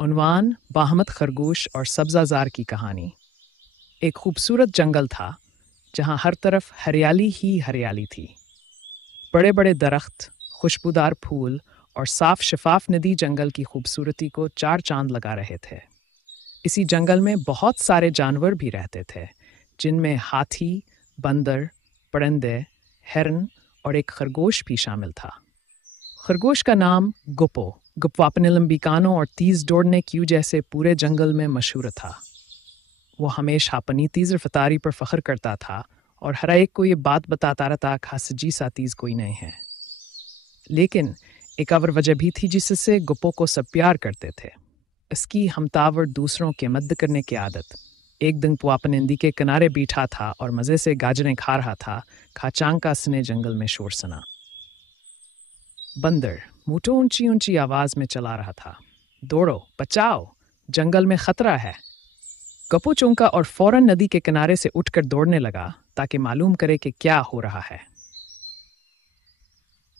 उन्वान बाहमत खरगोश और सब्ज़ाज़ार की कहानी। एक खूबसूरत जंगल था जहाँ हर तरफ हरियाली ही हरियाली थी। बड़े बड़े दरख्त, खुशबूदार फूल और साफ शफाफ नदी जंगल की खूबसूरती को चार चांद लगा रहे थे। इसी जंगल में बहुत सारे जानवर भी रहते थे, जिनमें हाथी, बंदर, परिंदे, हिरन और एक खरगोश भी शामिल था। खरगोश का नाम गुप्पो अपने लंबी कानों और तेज दौड़ने की वजह से पूरे जंगल में मशहूर था। वो हमेशा अपनी तेज रफ्तारी पर फख्र करता था और हर एक को ये बात बताता रहता कि हसजी सा तेज कोई नहीं है। लेकिन एक और वजह भी थी जिससे गुप्पो को सब प्यार करते थे, इसकी हमतावर दूसरों के मदद करने की आदत। एक दिन वो अपने नदी के किनारे बैठा था और मज़े से गाजरें खा रहा था। खाचांग का सने जंगल में शोर सुना। बंदर मुँह ऊंची ऊंची आवाज में चला रहा था, दौड़ो, बचाओ, जंगल में खतरा है। गुप्पो चौंका और फौरन नदी के किनारे से उठकर दौड़ने लगा ताकि मालूम करे कि क्या हो रहा है।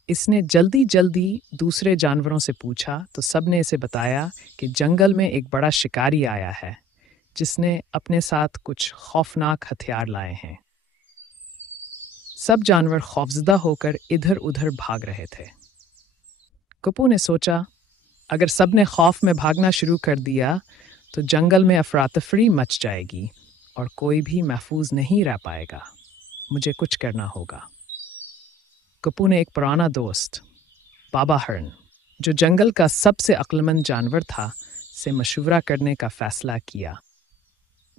इसने जल्दी जल्दी दूसरे जानवरों से पूछा तो सबने इसे बताया कि जंगल में एक बड़ा शिकारी आया है, जिसने अपने साथ कुछ खौफनाक हथियार लाए हैं। सब जानवर खौफजदा होकर इधर उधर भाग रहे थे। गुप्पो ने सोचा, अगर सबने खौफ में भागना शुरू कर दिया तो जंगल में अफरा-तफरी मच जाएगी और कोई भी महफूज नहीं रह पाएगा। मुझे कुछ करना होगा। गुप्पो ने एक पुराना दोस्त, बाबा हिरन, जो जंगल का सबसे अक्लमंद जानवर था, से मशवरा करने का फैसला किया।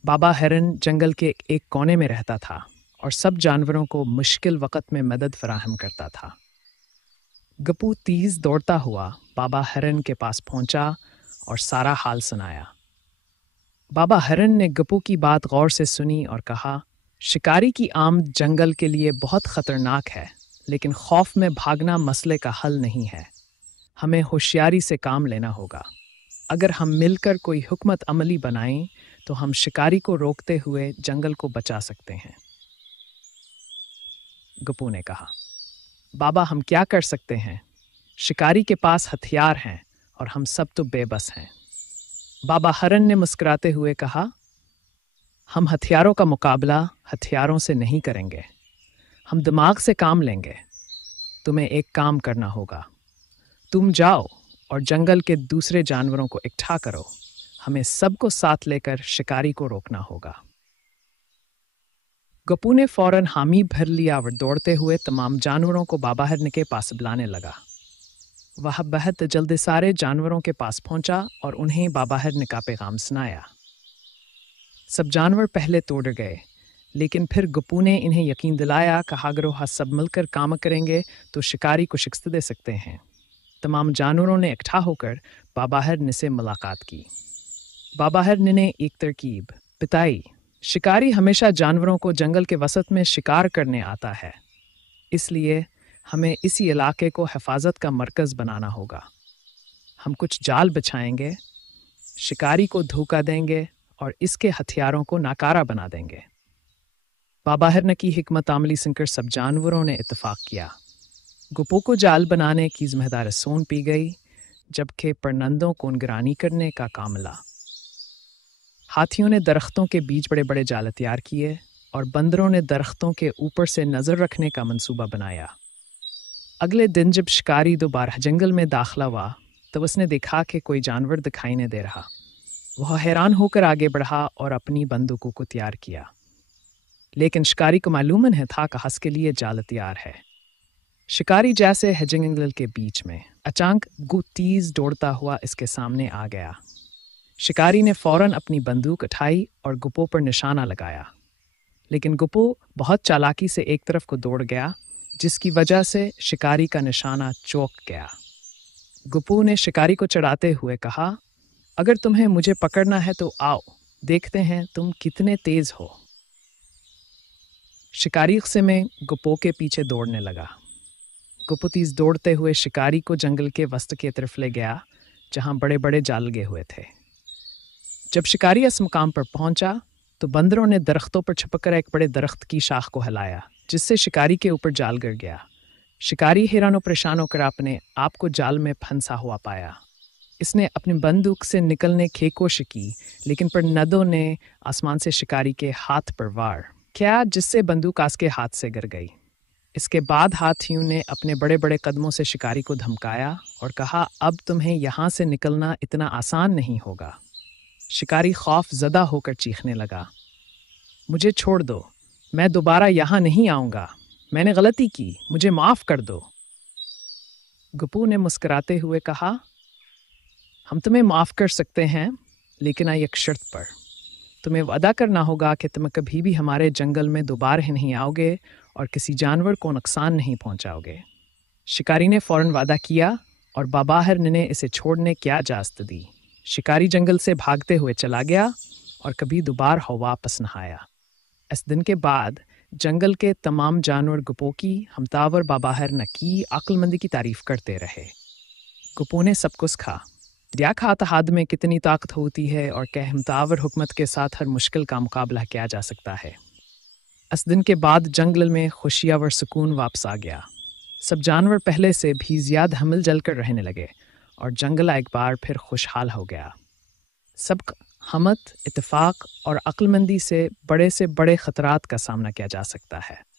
बाबा हिरन जंगल के एक कोने में रहता था और सब जानवरों को मुश्किल वक्त में मदद फराहम करता था। गुप्पो तेज दौड़ता हुआ बाबा हिरन के पास पहुंचा और सारा हाल सुनाया। बाबा हिरन ने गुप्पो की बात गौर से सुनी और कहा, शिकारी की आमद जंगल के लिए बहुत खतरनाक है, लेकिन खौफ में भागना मसले का हल नहीं है। हमें होशियारी से काम लेना होगा। अगर हम मिलकर कोई हुकमत अमली बनाएं तो हम शिकारी को रोकते हुए जंगल को बचा सकते हैं। गुप्पो ने कहा, बाबा, हम क्या कर सकते हैं? शिकारी के पास हथियार हैं और हम सब तो बेबस हैं। बाबा हिरन ने मुस्कुराते हुए कहा, हम हथियारों का मुकाबला हथियारों से नहीं करेंगे, हम दिमाग से काम लेंगे। तुम्हें एक काम करना होगा, तुम जाओ और जंगल के दूसरे जानवरों को इकट्ठा करो। हमें सबको साथ लेकर शिकारी को रोकना होगा। गुप्पो ने फौरन हामी भर लिया और दौड़ते हुए तमाम जानवरों को बाबा हिरन के पास बुलाने लगा। वह बहुत जल्दी सारे जानवरों के पास पहुंचा और उन्हें बाबा हिरन का पैगाम सुनाया। सब जानवर पहले तोड़ गए, लेकिन फिर गुप्पो ने इन्हें यकीन दिलाया कि अगर वह सब मिलकर काम करेंगे तो शिकारी को शिकस्त दे सकते हैं। तमाम जानवरों ने इकट्ठा होकर बाबा हिरन से मुलाकात की। बाबा हिरन ने एक तरकीब बताई, शिकारी हमेशा जानवरों को जंगल के वसत में शिकार करने आता है, इसलिए हमें इसी इलाके को हिफाजत का मरकज़ बनाना होगा। हम कुछ जाल बिछाएंगे, शिकारी को धोखा देंगे और इसके हथियारों को नाकारा बना देंगे। बाबा हिरन की हिकमत आमली सुनकर सब जानवरों ने इत्तेफाक किया। गुप्पो को जाल बनाने की जिम्मेदारी सौंप दी गई, जबकि परिंदों को निगरानी करने का काम मिला। हाथियों ने दरख्तों के बीच बड़े बड़े जाल तैयार किए और बंदरों ने दरख्तों के ऊपर से नज़र रखने का मंसूबा बनाया। अगले दिन जब शिकारी दोबारा जंगल में दाखिला हुआ तब उसने देखा कि कोई जानवर दिखाई नहीं दे रहा। वह हैरान होकर आगे बढ़ा और अपनी बंदूकों को तैयार किया, लेकिन शिकारी को मालूम नहीं था कि हंस के लिए जाल तैयार है। शिकारी जैसे है जंगल के बीच में, अचानक गुप्पो तेज दौड़ता हुआ इसके सामने आ गया। शिकारी ने फौरन अपनी बंदूक उठाई और गुप्पो पर निशाना लगाया, लेकिन गुप्पो बहुत चालाकी से एक तरफ को दौड़ गया, जिसकी वजह से शिकारी का निशाना चौंक गया। गुप्पो ने शिकारी को चढ़ाते हुए कहा, अगर तुम्हें मुझे पकड़ना है तो आओ, देखते हैं तुम कितने तेज हो। शिकारी गुस्से में गुप्पो के पीछे दौड़ने लगा। गुप्पो तेज दौड़ते हुए शिकारी को जंगल के वस्त की तरफ ले गया, जहां बड़े बड़े जाल लगे हुए थे। जब शिकारी इस मुकाम पर पहुंचा तो बंदरों ने दरख्तों पर छिपकर एक बड़े दरख्त की शाख को हिलाया, जिससे शिकारी के ऊपर जाल गिर गया। शिकारी हैरान और परेशान होकर अपने आप को जाल में फंसा हुआ पाया। اس نے اپنی بندوق سے نکلنے کی کوشش کی، لیکن پر ندو نے آسمان سے شکاری کے ہاتھ پر وار کیا، جس سے بندوق اس کے ہاتھ سے گر گئی۔ اس کے بعد ہاتھیوں نے اپنے بڑے بڑے قدموں سے شکاری کو دھمکایا اور کہا، اب تمہیں یہاں سے نکلنا اتنا آسان نہیں ہوگا۔ شکاری خوف زدہ ہو کر چیخنے لگا، مجھے چھوڑ دو، میں دوبارہ یہاں نہیں آؤں گا، میں نے غلطی کی، مجھے معاف کر دو۔ گپو نے مسکراتے ہوئے کہا، ہم تمہیں معاف کر سکتے ہیں، لیکن ایک شرط پر۔ تمہیں وعدہ کرنا ہوگا کہ تم کبھی بھی ہمارے جنگل میں دوبارہ نہیں آؤ گے اور کسی جانور کو نقصان نہیں پہنچاؤ گے۔ شکاری نے فوراً وعدہ کیا اور بابا ہرن نے اسے چھوڑنے کی اجازت دی۔ شکاری جنگل سے بھاگتے ہوئے چلا گیا اور کبھی دوبارہ واپس نہ آیا۔ اس دن کے بعد جنگل کے تمام جانور گپو کی ہمتاور بابا ہرن کی عقل مندی کی تعریف کرتے رہے۔ گپو نے سب کچھ کھا دیکھا اتحاد میں کتنی طاقت ہوتی ہے اور کہ ہمتاور حکمت کے ساتھ ہر مشکل کا مقابلہ کیا جا سکتا ہے۔ اس دن کے بعد جنگل میں خوشیاں اور سکون واپس آ گیا۔ سب جانور پہلے سے بھی زیادہ مل جل کر رہنے لگے اور جنگل ایک بار پھر خوشحال ہو گیا۔ سب ہمت، اتفاق اور عقل مندی سے بڑے خطرات کا سامنا کیا جا سکتا ہے۔